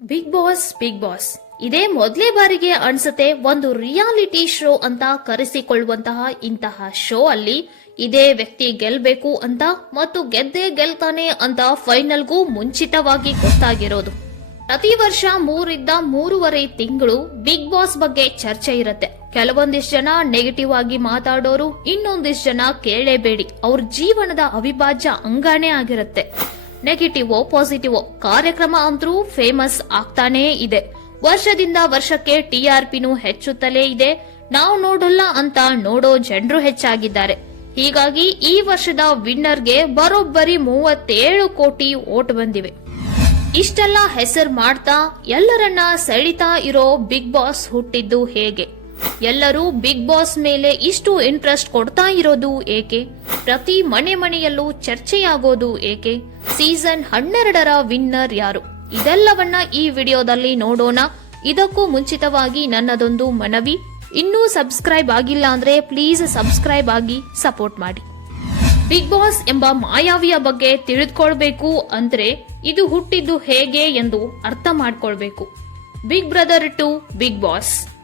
Big boss big boss ಇದೇ ಮೊದಲೇ ಬಾರಿಗೆ ಅನ್ಸುತ್ತೆ ಒಂದು ರಿಯಾಲಿಟಿ ಶೋ ಅಂತ ಕರೆಸಿಕೊಳ್ಳುವಂತಹ ಇಂತಹ ಶೋ ಅಲ್ಲಿ ಇದೇ ವ್ಯಕ್ತಿ ಗೆಲ್ಬೇಕು ಅಂತ ಮತ್ತು ಗೆದ್ದೇ ಗೆಲ್ತಾನೆ ಅಂತ ಫೈನಲ್ಗೂ ಮುಂಚಿತವಾಗಿ ಗೊತ್ತಾಗಿರೋದು. ಪ್ರತಿ ವರ್ಷ ಮೂರಿಂದ ಮೂರುವರೆ ತಿಂಗಳು ಬಿಗ್ ಬಾಸ್ ಬಗ್ಗೆ ಚರ್ಚೆ ಇರುತ್ತೆ. ಕೆಲವೊಂದಿಷ್ಟು ಜನ ನೆಗೆಟಿವ್ ಆಗಿ ಮಾತಾಡೋರು, ಇನ್ನೊಂದಿಷ್ಟು ಜನ ಕೇಳೇಬೇಡಿ. ಅವ್ರ ಜೀವನದ ಅವಿಭಾಜ್ಯ ಅಂಗಾನೇ ಆಗಿರುತ್ತೆ. ನೆಗೆಟಿವ್ ಪಾಸಿಟಿವ್ ಕಾರ್ಯಕ್ರಮ ಅಂತೂ ಫೇಮಸ್ ಆಗ್ತಾನೇ ಇದೆ. ವರ್ಷದಿಂದ ವರ್ಷಕ್ಕೆ ಟಿಆರ್ಪಿನೂ ಹೆಚ್ಚುತ್ತಲೇ ಇದೆ. ನಾವು ನೋಡಲ್ಲ ಅಂತ ನೋಡೋ ಜನರು ಹೆಚ್ಚಾಗಿದ್ದಾರೆ. ಹೀಗಾಗಿ ಈ ವರ್ಷದ ವಿನ್ನರ್ಗೆ ಬರೋಬ್ಬರಿ ಮೂವತ್ತೇಳು ಕೋಟಿ ಓಟ್ ಬಂದಿವೆ. ಇಷ್ಟೆಲ್ಲ ಹೆಸರು ಮಾಡ್ತಾ ಎಲ್ಲರನ್ನ ಸೆಳಿತಾ ಇರೋ ಬಿಗ್ ಬಾಸ್ ಹುಟ್ಟಿದ್ದು ಹೇಗೆ? ಎಲ್ಲರೂ ಬಿಗ್ ಬಾಸ್ ಮೇಲೆ ಇಷ್ಟು ಇಂಟ್ರೆಸ್ಟ್ ಕೊಡ್ತಾ ಇರೋದು ಏಕೆ? ಪ್ರತಿ ಮನೆ ಮನೆಯಲ್ಲೂ ಚರ್ಚೆಯಾಗೋದು ಏಕೆ? ಸೀಸನ್ ಹನ್ನೆರಡರ ವಿನ್ನರ್ ಯಾರು? ಇದೆಲ್ಲವನ್ನ ಈ ವಿಡಿಯೋದಲ್ಲಿ ನೋಡೋಣ. ಇದಕ್ಕೂ ಮುಂಚಿತವಾಗಿ ನನ್ನದೊಂದು ಮನವಿ. ಇನ್ನೂ ಸಬ್ಸ್ಕ್ರೈಬ್ ಆಗಿಲ್ಲ ಅಂದ್ರೆ ಪ್ಲೀಸ್ ಸಬ್ಸ್ಕ್ರೈಬ್ ಆಗಿ ಸಪೋರ್ಟ್ ಮಾಡಿ. ಬಿಗ್ ಬಾಸ್ ಎಂಬ ಮಾಯಾವಿಯ ಬಗ್ಗೆ ತಿಳಿದುಕೊಳ್ಬೇಕು ಅಂದ್ರೆ ಇದು ಹುಟ್ಟಿದ್ದು ಹೇಗೆ ಎಂದು ಅರ್ಥ ಮಾಡ್ಕೊಳ್ಬೇಕು. Big brother to big boss.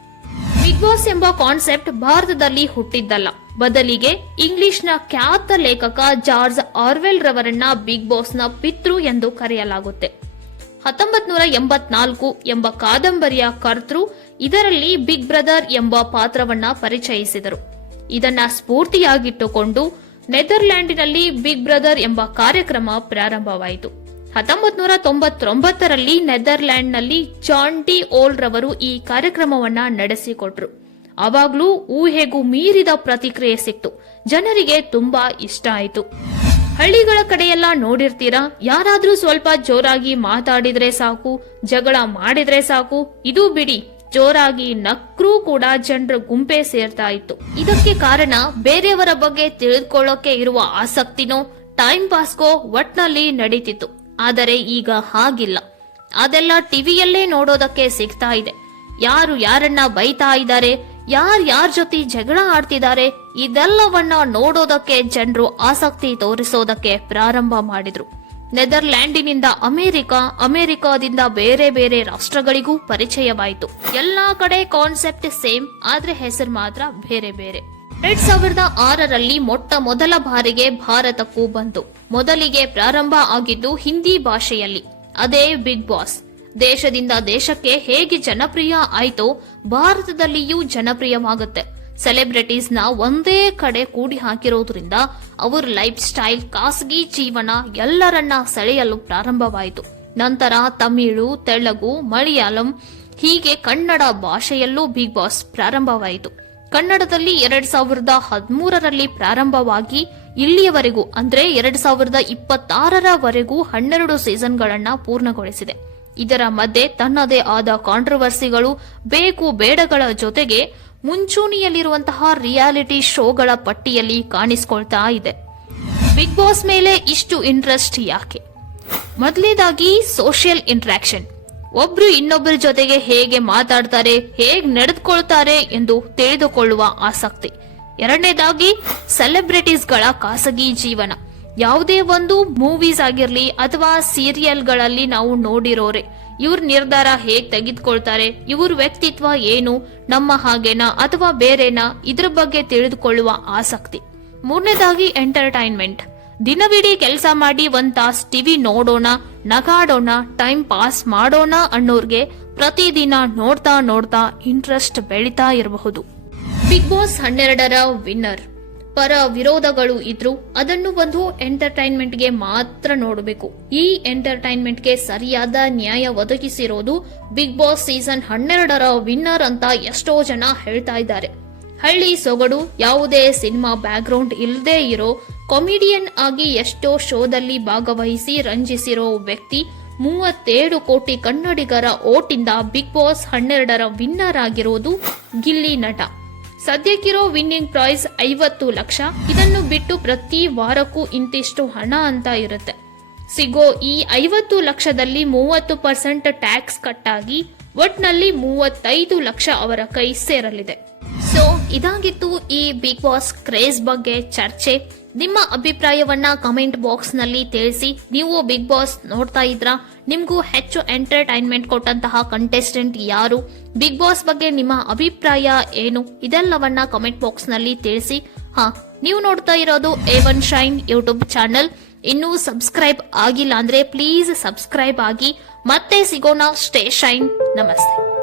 Big boss ಎಂಬ ಕಾನ್ಸೆಪ್ಟ್ ಭಾರತದಲ್ಲಿ ಹುಟ್ಟಿದ್ದಲ್ಲ. ಬದಲಿಗೆ ಇಂಗ್ಲಿಷ್ನ ಖ್ಯಾತ ಲೇಖಕ ಜಾರ್ಜ್ ಆರ್ವೆಲ್ ರವರನ್ನ ಬಿಗ್ ಬಾಸ್ನ ಪಿತೃ ಎಂದು ಕರೆಯಲಾಗುತ್ತೆ. ಹತ್ತೊಂಬತ್ ನೂರ ಎಂಬತ್ನಾಲ್ಕು ಎಂಬ ಕಾದಂಬರಿಯ ಕರ್ತೃ ಇದರಲ್ಲಿ ಬಿಗ್ ಬ್ರದರ್ ಎಂಬ ಪಾತ್ರವನ್ನ ಪರಿಚಯಿಸಿದರು. ಇದನ್ನ ಸ್ಫೂರ್ತಿಯಾಗಿಟ್ಟುಕೊಂಡು ನೆದರ್ಲ್ಯಾಂಡಿನಲ್ಲಿ ಬಿಗ್ ಬ್ರದರ್ ಎಂಬ ಕಾರ್ಯಕ್ರಮ ಪ್ರಾರಂಭವಾಯಿತು. ಹತ್ತೊಂಬತ್ ನೂರ ತೊಂಬತ್ತೊಂಬತ್ತರಲ್ಲಿ ನೆದರ್ಲ್ಯಾಂಡ್ನಲ್ಲಿ ಜಾನ್ ಡಿ ಓಲ್ ರವರು ಈ ಕಾರ್ಯಕ್ರಮವನ್ನ ನಡೆಸಿಕೊಟ್ರು. ಅವಾಗ್ಲೂ ಊಹೆಗೂ ಮೀರಿದ ಪ್ರತಿಕ್ರಿಯೆ ಸಿಕ್ತು. ಜನರಿಗೆ ತುಂಬಾ ಇಷ್ಟ ಆಯಿತು. ಹಳ್ಳಿಗಳ ಕಡೆಯೆಲ್ಲ ನೋಡಿರ್ತೀರಾ? ಯಾರಾದ್ರೂ ಸ್ವಲ್ಪ ಜೋರಾಗಿ ಮಾತಾಡಿದ್ರೆ ಸಾಕು, ಜಗಳ ಮಾಡಿದ್ರೆ ಸಾಕು. ಇದು ಬಿಡಿ, ಜೋರಾಗಿ ನಕ್ರೂ ಕೂಡ ಜನರ ಗುಂಪೆ ಸೇರ್ತಾ ಇತ್ತು. ಇದಕ್ಕೆ ಕಾರಣ ಬೇರೆಯವರ ಬಗ್ಗೆ ತಿಳಿದುಕೊಳ್ಳೋಕೆ ಇರುವ ಆಸಕ್ತಿನೋ ಟೈಮ್ ಪಾಸ್ಗೋ ಒಟ್ನಲ್ಲಿ ನಡೀತಿತ್ತು. ಆದರೆ ಈಗ ಹಾಗಿಲ್ಲ. ಅದೆಲ್ಲ ಟಿವಿಯಲ್ಲೇ ನೋಡೋದಕ್ಕೆ ಸಿಗ್ತಾ ಇದೆ. ಯಾರು ಯಾರನ್ನ ಬೈತಾ ಇದ್ದಾರೆ, ಯಾರ್ ಯಾರ ಜೊತೆ ಜಗಳ ಆಡ್ತಿದ್ದಾರೆ, ಇದೆಲ್ಲವನ್ನ ನೋಡೋದಕ್ಕೆ ಜನರು ಆಸಕ್ತಿ ತೋರಿಸೋದಕ್ಕೆ ಪ್ರಾರಂಭ ಮಾಡಿದ್ರು. ನೆದರ್ಲ್ಯಾಂಡಿನಿಂದ ಅಮೆರಿಕ, ಅಮೆರಿಕಾದಿಂದ ಬೇರೆ ಬೇರೆ ರಾಷ್ಟ್ರಗಳಿಗೂ ಪರಿಚಯವಾಯಿತು. ಎಲ್ಲಾ ಕಡೆ ಕಾನ್ಸೆಪ್ಟ್ ಸೇಮ್ ಆದ್ರೆ ಹೆಸರು ಮಾತ್ರ ಬೇರೆ ಬೇರೆ. ಎರಡ್ ಸಾವಿರದ ಆರರಲ್ಲಿ ಮೊಟ್ಟ ಮೊದಲ ಬಾರಿಗೆ ಭಾರತಕ್ಕೂ ಬಂತು ಮೊದಲಿಗೆ ಪ್ರಾರಂಭ ಆಗಿದ್ದು ಹಿಂದಿ ಭಾಷೆಯಲ್ಲಿ. ಅದೇ ಬಿಗ್ ಬಾಸ್ ದೇಶದಿಂದ ದೇಶಕ್ಕೆ ಹೇಗೆ ಜನಪ್ರಿಯ ಆಯ್ತೋ ಭಾರತದಲ್ಲಿಯೂ ಜನಪ್ರಿಯವಾಗುತ್ತೆ. ಸೆಲೆಬ್ರಿಟೀಸ್ನ ಒಂದೇ ಕಡೆ ಕೂಡಿ ಹಾಕಿರೋದ್ರಿಂದ ಅವರ ಲೈಫ್ ಸ್ಟೈಲ್ ಖಾಸಗಿ ಜೀವನ ಎಲ್ಲರನ್ನ ಸೆಳೆಯಲು ಪ್ರಾರಂಭವಾಯಿತು. ನಂತರ ತಮಿಳು, ತೆಲುಗು, ಮಲಯಾಳಂ ಹೀಗೆ ಕನ್ನಡ ಭಾಷೆಯಲ್ಲೂ ಬಿಗ್ ಬಾಸ್ ಪ್ರಾರಂಭವಾಯಿತು. ಕನ್ನಡದಲ್ಲಿ ಎರಡ್ ಸಾವಿರದ ಹದಿಮೂರರಲ್ಲಿ ಪ್ರಾರಂಭವಾಗಿ ಇಲ್ಲಿಯವರೆಗೂ, ಅಂದ್ರೆ ಎರಡ್ ಸಾವಿರದ ಇಪ್ಪತ್ತಾರರವರೆಗೂ ಹನ್ನೆರಡು ಸೀಸನ್ಗಳನ್ನ ಪೂರ್ಣಗೊಳಿಸಿದೆ. ಇದರ ಮಧ್ಯೆ ತನ್ನದೇ ಆದ ಕಾಂಟ್ರವರ್ಸಿಗಳು, ಬೇಕು ಬೇಡಗಳ ಜೊತೆಗೆ ಮುಂಚೂಣಿಯಲ್ಲಿರುವಂತಹ ರಿಯಾಲಿಟಿ ಶೋಗಳ ಪಟ್ಟಿಯಲ್ಲಿ ಕಾಣಿಸಿಕೊಳ್ತಾ ಇದೆ. ಬಿಗ್ ಬಾಸ್ ಮೇಲೆ ಇಷ್ಟು ಇಂಟ್ರೆಸ್ಟ್ ಯಾಕೆ? ಮೊದಲನೇದಾಗಿ ಸೋಷಿಯಲ್ ಇಂಟ್ರಾಕ್ಷನ್. ಒಬ್ರು ಇನ್ನೊಬ್ಬರ ಜೊತೆಗೆ ಹೇಗೆ ಮಾತಾಡ್ತಾರೆ, ಹೇಗೆ ನಡೆದುಕೊಳ್ತಾರೆ ಎಂದು ತಿಳಿದುಕೊಳ್ಳುವ ಆಸಕ್ತಿ. ಎರಡನೇದಾಗಿ ಸೆಲೆಬ್ರಿಟೀಸ್ಗಳ ಖಾಸಗಿ ಜೀವನ. ಯಾವುದೇ ಒಂದು ಮೂವೀಸ್ ಆಗಿರ್ಲಿ ಅಥವಾ ಸೀರಿಯಲ್ಗಳಲ್ಲಿ ನಾವು ನೋಡಿರೋರೆ, ಇವ್ರ ನಿರ್ಧಾರ ಹೇಗ್ ತೆಗೆದುಕೊಳ್ತಾರೆ, ಇವ್ರ ವ್ಯಕ್ತಿತ್ವ ಏನು, ನಮ್ಮ ಹಾಗೇನಾ ಅಥವಾ ಬೇರೆನಾ, ಇದ್ರ ಬಗ್ಗೆ ತಿಳಿದುಕೊಳ್ಳುವ ಆಸಕ್ತಿ. ಮೂರನೇದಾಗಿ ಎಂಟರ್ಟೈನ್ಮೆಂಟ್ ದಿನವಿಡೀ ಕೆಲಸ ಮಾಡಿ ಒಂದ್ ತಾಸ್ ಟಿವಿ ನೋಡೋಣ, ನಗಾಡೋಣ, ಟೈಮ್ ಪಾಸ್ ಮಾಡೋಣ ಅನ್ನೋರ್ಗೆ ಪ್ರತಿದಿನ ನೋಡ್ತಾ ನೋಡ್ತಾ ಇಂಟ್ರೆಸ್ಟ್ ಬೆಳೀತಾ ಇರಬಹುದು. ಬಿಗ್ ಬಾಸ್ ಹನ್ನೆರಡರ ವಿನ್ನರ್. ಪರ ವಿರೋಧಗಳು ಇದ್ರು ಅದನ್ನು ಒಂದು ಎಂಟರ್ಟೈನ್ಮೆಂಟ್ಗೆ ಮಾತ್ರ ನೋಡಬೇಕು. ಈ ಎಂಟರ್ಟೈನ್ಮೆಂಟ್ಗೆ ಸರಿಯಾದ ನ್ಯಾಯ ಒದಗಿಸಿರೋದು ಬಿಗ್ ಬಾಸ್ ಸೀಸನ್ ಹನ್ನೆರಡರ ವಿನ್ನರ್ ಅಂತ ಎಷ್ಟೋ ಜನ ಹೇಳ್ತಾ ಇದ್ದಾರೆ. ಹಳ್ಳಿ ಸೊಗಡು, ಯಾವುದೇ ಸಿನಿಮಾ ಬ್ಯಾಕ್ಗ್ರೌಂಡ್ ಇಲ್ಲದೆ ಇರೋ ಕಾಮಿಡಿಯನ್ ಆಗಿ ಎಷ್ಟೋ ಶೋದಲ್ಲಿ ಭಾಗವಹಿಸಿ ರಂಜಿಸಿರೋ ವ್ಯಕ್ತಿ ಮೂವತ್ತೇಳು ಕೋಟಿ ಕನ್ನಡಿಗರ ಓಟಿಂದ ಬಿಗ್ ಬಾಸ್ ಹನ್ನೆರಡರ ವಿನ್ನರ್ ಆಗಿರೋದು ಗಿಲ್ಲಿ ನಟ. ಸದ್ಯಕ್ಕಿರೋ ವಿನ್ನಿಂಗ್ ಪ್ರೈಸ್ ಐವತ್ತು ಲಕ್ಷ. ಇದನ್ನು ಬಿಟ್ಟು ಪ್ರತಿ ವಾರಕ್ಕೂ ಇಂತಿಷ್ಟು ಹಣ ಅಂತ ಇರುತ್ತೆ. ಸಿಗೋ ಈ ಐವತ್ತು ಲಕ್ಷದಲ್ಲಿ ಮೂವತ್ತು ಪರ್ಸೆಂಟ್ ಟ್ಯಾಕ್ಸ್ ಕಟ್ಟಾಗಿ ಒಟ್ನಲ್ಲಿ ಮೂವತ್ತೈದು ಲಕ್ಷ ಅವರ ಕೈ ಸೇರಲಿದೆ. ಸೊ ಇದಾಗಿತ್ತು ಈ ಬಿಗ್ ಬಾಸ್ ಕ್ರೇಜ್ ಬಗ್ಗೆ ಚರ್ಚೆ. ನಿಮ್ಮ ಅಭಿಪ್ರಾಯವನ್ನ ಕಮೆಂಟ್ ಬಾಕ್ಸ್ನಲ್ಲಿ ತಿಳಿಸಿ. ನೀವು ಬಿಗ್ ಬಾಸ್ ನೋಡ್ತಾ ಇದ್ರಾ? ನಿಮ್ಗೂ ಹೆಚ್ಚು ಎಂಟರ್ಟೈನ್ಮೆಂಟ್ ಕೊಟ್ಟಂತಹ ಕಂಟೆಸ್ಟೆಂಟ್ ಯಾರು? ಬಿಗ್ ಬಾಸ್ ಬಗ್ಗೆ ನಿಮ್ಮ ಅಭಿಪ್ರಾಯ ಏನು? ಇದೆಲ್ಲವನ್ನ ಕಮೆಂಟ್ ಬಾಕ್ಸ್ನಲ್ಲಿ ತಿಳಿಸಿ. ಹಾ, ನೀವು ನೋಡ್ತಾ ಇರೋದು A one shine YouTube channel. ಇನ್ನೂ ಸಬ್ಸ್ಕ್ರೈಬ್ ಆಗಿಲ್ಲ ಅಂದ್ರೆ ಪ್ಲೀಸ್ ಸಬ್ಸ್ಕ್ರೈಬ್ ಆಗಿ. ಮತ್ತೆ ಸಿಗೋಣ ಸ್ಟೇ ಶೈನ್ ನಮಸ್ತೆ.